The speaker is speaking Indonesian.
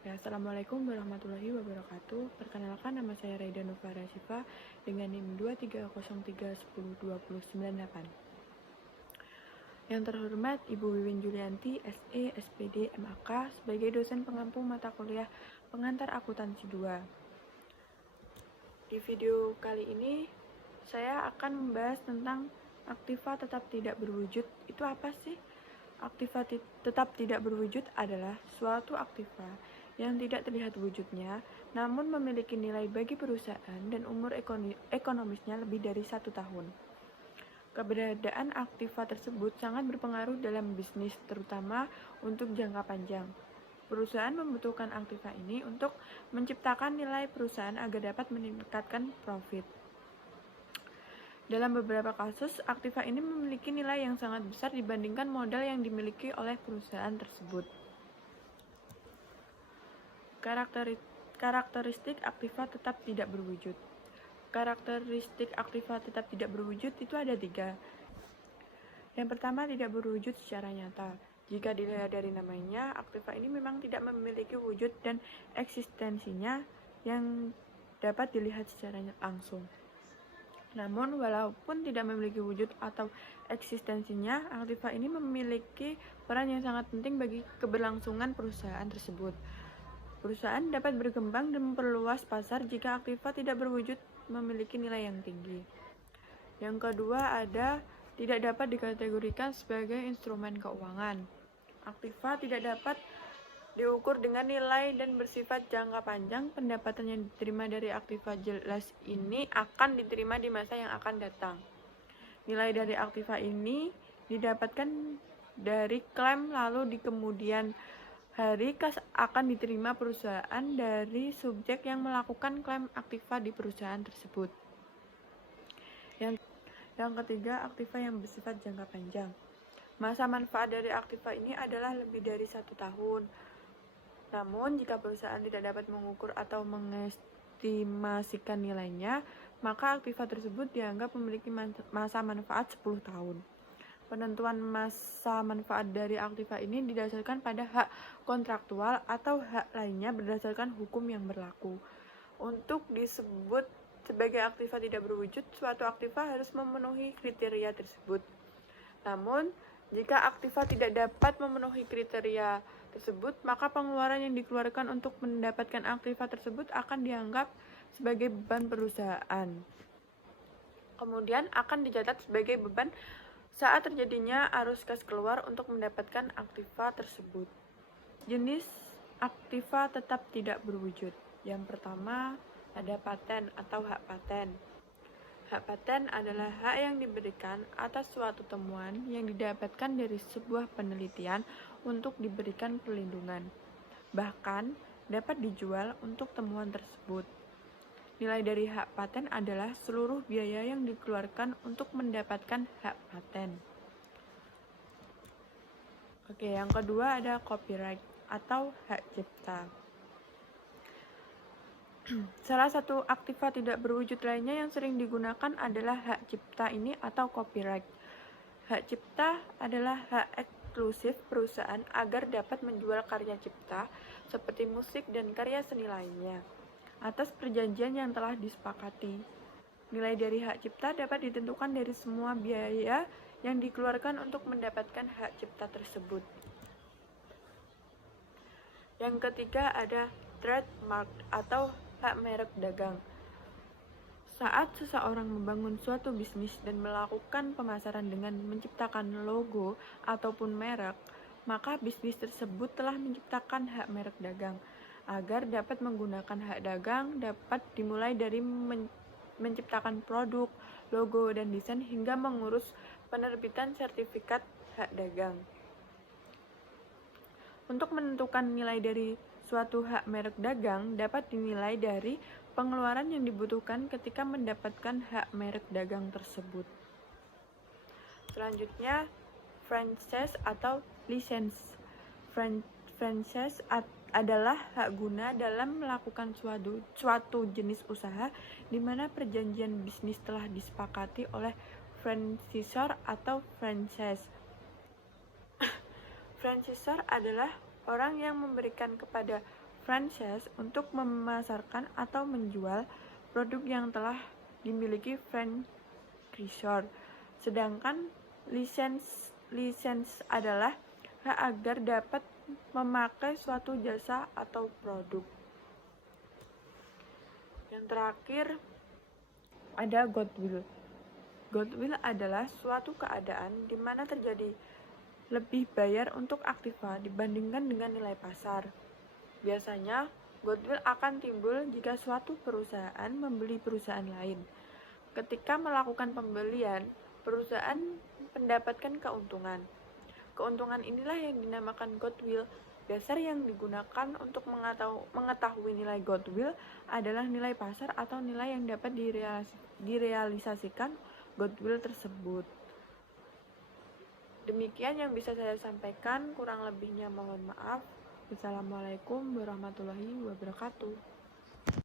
Ya, Assalamualaikum warahmatullahi wabarakatuh. Perkenalkan, nama saya Raida Nufara Syifa dengan NIM 2303102098. Yang terhormat Ibu Wiwin Julianti, SE, SPD, MAK sebagai dosen pengampu mata kuliah pengantar akuntansi 2. Di video kali ini saya akan membahas tentang aktiva tetap tidak berwujud. Itu apa sih? Aktiva tetap tidak berwujud adalah suatu aktiva yang tidak terlihat wujudnya, namun memiliki nilai bagi perusahaan dan umur ekonomisnya lebih dari 1 tahun. Keberadaan aktiva tersebut sangat berpengaruh dalam bisnis, terutama untuk jangka panjang. Perusahaan membutuhkan aktiva ini untuk menciptakan nilai perusahaan agar dapat meningkatkan profit. Dalam beberapa kasus, aktiva ini memiliki nilai yang sangat besar dibandingkan modal yang dimiliki oleh perusahaan tersebut. Karakteristik aktiva tetap tidak berwujud. Karakteristik aktiva tetap tidak berwujud itu ada 3. Yang pertama, tidak berwujud secara nyata. Jika dilihat dari namanya, aktiva ini memang tidak memiliki wujud dan eksistensinya yang dapat dilihat secara langsung. Namun, walaupun tidak memiliki wujud atau eksistensinya, aktiva ini memiliki peran yang sangat penting bagi keberlangsungan perusahaan tersebut. Perusahaan dapat berkembang dan memperluas pasar jika aktiva tidak berwujud memiliki nilai yang tinggi. Yang kedua ada tidak dapat dikategorikan sebagai instrumen keuangan. Aktiva tidak dapat diukur dengan nilai dan bersifat jangka panjang. Pendapatan yang diterima dari aktiva jelas ini akan diterima di masa yang akan datang. Nilai dari aktiva ini didapatkan dari klaim, lalu di kemudian hari akan diterima perusahaan dari subjek yang melakukan klaim aktiva di perusahaan tersebut. Yang ketiga, aktiva yang bersifat jangka panjang. Masa manfaat dari aktiva ini adalah lebih dari 1 tahun. Namun, jika perusahaan tidak dapat mengukur atau mengestimasikan nilainya, maka aktiva tersebut dianggap memiliki masa manfaat 10 tahun. Penentuan masa manfaat dari aktiva ini didasarkan pada hak kontraktual atau hak lainnya berdasarkan hukum yang berlaku. Untuk disebut sebagai aktiva tidak berwujud, suatu aktiva harus memenuhi kriteria tersebut. Namun, jika aktiva tidak dapat memenuhi kriteria tersebut, maka pengeluaran yang dikeluarkan untuk mendapatkan aktiva tersebut akan dianggap sebagai beban perusahaan. Kemudian akan dicatat sebagai beban saat terjadinya arus kas keluar untuk mendapatkan aktiva tersebut. Jenis aktiva tetap tidak berwujud. Yang pertama, ada paten atau hak paten. Hak paten adalah hak yang diberikan atas suatu temuan yang didapatkan dari sebuah penelitian untuk diberikan perlindungan. Bahkan, dapat dijual untuk temuan tersebut. Nilai dari hak paten adalah seluruh biaya yang dikeluarkan untuk mendapatkan hak paten. Oke, yang kedua ada copyright atau hak cipta. Salah satu aktiva tidak berwujud lainnya yang sering digunakan adalah hak cipta ini atau copyright. Hak cipta adalah hak eksklusif perusahaan agar dapat menjual karya cipta seperti musik dan karya seni lainnya atas perjanjian yang telah disepakati. Nilai dari hak cipta dapat ditentukan dari semua biaya yang dikeluarkan untuk mendapatkan hak cipta tersebut. Yang ketiga ada trademark atau hak merek dagang. Saat seseorang membangun suatu bisnis dan melakukan pemasaran dengan menciptakan logo ataupun merek, maka bisnis tersebut telah menciptakan hak merek dagang. Agar dapat menggunakan hak dagang dapat dimulai dari menciptakan produk, logo, dan desain hingga mengurus penerbitan sertifikat hak dagang. Untuk menentukan nilai dari suatu hak merek dagang dapat dinilai dari pengeluaran yang dibutuhkan ketika mendapatkan hak merek dagang tersebut. Selanjutnya, franchise atau lisensi. Franchise adalah hak guna dalam melakukan suatu jenis usaha di mana perjanjian bisnis telah disepakati oleh franchisor atau franchise. Franchisor adalah orang yang memberikan kepada franchise untuk memasarkan atau menjual produk yang telah dimiliki franchisor. Sedangkan lisensi adalah hak agar dapat memakai suatu jasa atau produk. Yang terakhir ada goodwill. Goodwill adalah suatu keadaan di mana terjadi lebih bayar untuk aktiva dibandingkan dengan nilai pasar. Biasanya, goodwill akan timbul jika suatu perusahaan membeli perusahaan lain. Ketika melakukan pembelian, perusahaan mendapatkan keuntungan. Keuntungan inilah yang dinamakan goodwill. Dasar yang digunakan untuk mengetahui nilai goodwill adalah nilai pasar atau nilai yang dapat direalisasikan goodwill tersebut. Demikian yang bisa saya sampaikan, kurang lebihnya mohon maaf. Wassalamualaikum warahmatullahi wabarakatuh.